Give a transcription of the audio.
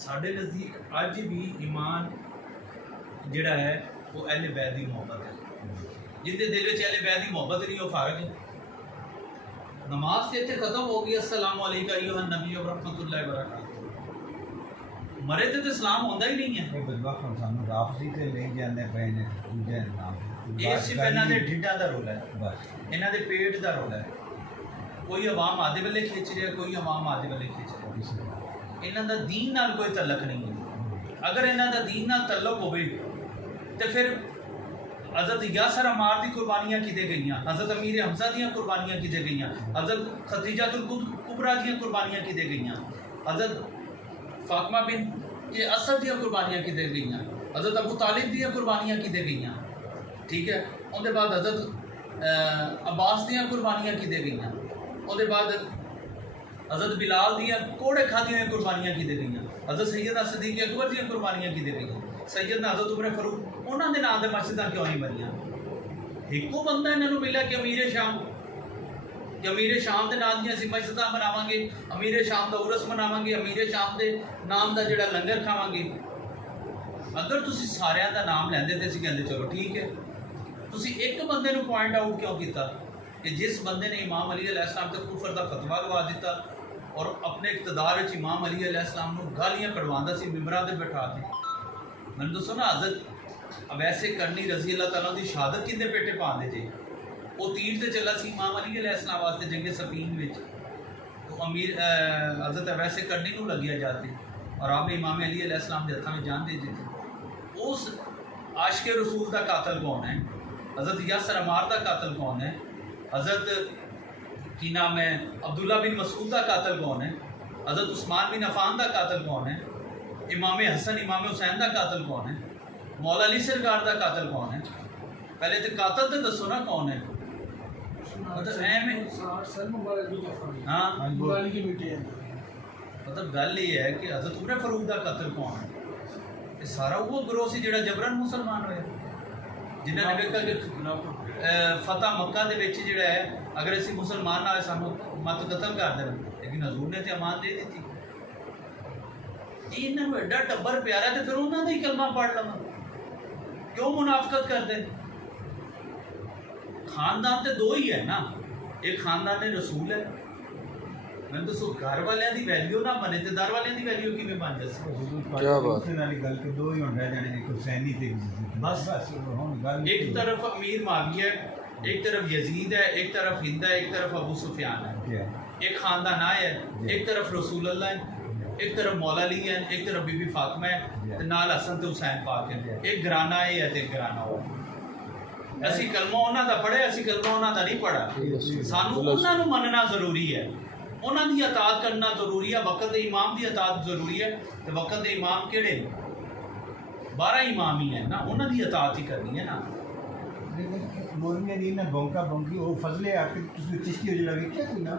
साढ़े नज़दीक अज भी ईमान जिहड़ा है वो अहले बैत की मुहब्बत है। जिंदे दिल में अहले बैत की मुहब्बत नहीं वो फारग है। नमाज से इतने खत्म हो गई अस्सलाम वालेकुम अय्युहन नबी व रहमतुल्लाहि व बरकातहू, मरे तो सलाम होंदा ही नहीं है। ये सिर्फ इन्हां दे ढिड्डां दा रोला है, बस इन्हां दे पेट दा रोला है। कोई अवाम आदे वाले खिंच रहा, कोई अवाम आदे वाले खिंच रहा। इन्हां दा दीन नाल कोई तल्लक नहीं है। अगर इन्हां दा दीन नाल तल्लक होवे तो फिर हज़रत यासर अमार की कुर्बानियाँ किते गई, हज़रत अमीर हमजा दी कुर्बानियाँ किते गई, हज़रत खदीजातुल कुबरा दी कुर्बानियाँ किते गई, हज़रत फातिमा बिन के असद दी कुर्बानियाँ किते गई, हज़रत अबू तालिब दी कुर्बानियाँ किते गई। ठीक है, उनके बाद हज़रत अब्बास दी कुर्बानियाँ किते गई, उनके बाद हज़रत बिलाल दी कोड़े खादियाँ कुर्बानियाँ किते गई, हज़रत सैयदना सदीक अकबर दी कुर्बानियाँ किते गई, सैयदना हज़रत उमर फारूक उन्होंने नाम से मस्जिद क्यों नहीं बनिया। एको बंदा इन्होंने मिला कि अमीर शाम के नाम दी मस्जिद बनावांगे, अमीर शाम का उरस मनावांगे, अमीर शाम के नाम का जोड़ा लंगर खावांगे। अगर तुम सारिया का नाम लेंदे तो असीं कहंदे चलो ठीक है। तुसीं एक बंदे नूं पॉइंट आउट क्यों किया कि जिस बंदे ने इमाम अली अलैहिस्सलाम ते कुफर का फतवा लवा दिता और अपने इक़्तिदार विच इमाम अली अलैहिस्सलाम नूं गालियां कढ़वांदा सी, मिंबरां ते बिठा के। मैंने दसो ना, हज़रत अवैसे करनी रज़ी अल्लाह तआला दी शहादत किंदे पेटे पांदे जे। वो तीर से चला सी इमाम अली अलैहिस्सलाम वास्ते जंगे सफीन विच, तो अमीर हज़रत अवैसे करनी नूं लगिया जाते और आपने इमाम अली अलैहिस्सलाम के हत्थों में जान दे दी। उस आशिक़े रसूल का कातल कौन है? हज़रत यासर अमार का कातल कौन है? हज़रत की नाम है अब्दुल्ला बिन मसूद का कातल कौन है? हज़रत उस्मान बिन अफ़ान का कातल कौन है? इमाम हसन इमाम हुसैन का कातल कौन है? मौला अली सरकार का कातल कौन है? पहले तो कातल तो दसो ना कौन है। मतलब मतलब गल ये है कि हज़रत उमर फारूक का कातल कौन है? ये सारा वो ग्रोह से जो जबरन मुसलमान होया, जिन्होंने वेखा कि फतह मक्का दे विच जिहड़ा है अगर असीं मुसलमान ना सानू मत कतल कर देना, लेकिन हजूर ने तो अमान दे दी। इन्होंने एडा टब्बर प्यारा तो फिर उन्होंने ही कलमा पढ़ लवा, क्यों मुनाफकत करते? खानदान तो दो ही है ना, एक खानदान ने रसूल है। मैं दसो घर वाले की वैल्यू ना बने तो दर वाले की वैल्यू किवें बन जाए? क्या बात दो ही होंगे हुसैनी ते बस एक तरफ अमीर माविया है, एक तरफ यजीद है, एक तरफ हिंद है, एक तरफ अबू सुफियान है। एक खानदान है, एक तरफ रसूल अल्लाह है, एक तरफ मौला अली है, एक तरफ बीबी फातिमा है, नाल हसन तो हुसैन पाक है। एक घराना है या एक घराना हो। असी कलमा उन्हां दा पढ़े, असी कलमा उन्हां दा नहीं पढ़ा। सानू उन्हां नूं मनना जरूरी है, उन्हां दी अतात करना जरूरी है। वक्त दे इमाम दी अतात जरूरी है। तो वक्त दे इमाम किहड़े? 12 इमाम ही है ना, उन्हां दी अतात ही करनी है ना। मौलवी दी ना बौंका बौंकी वो फजले आके तुसी चिश्ती हो जड़ा वेख्या कोई ना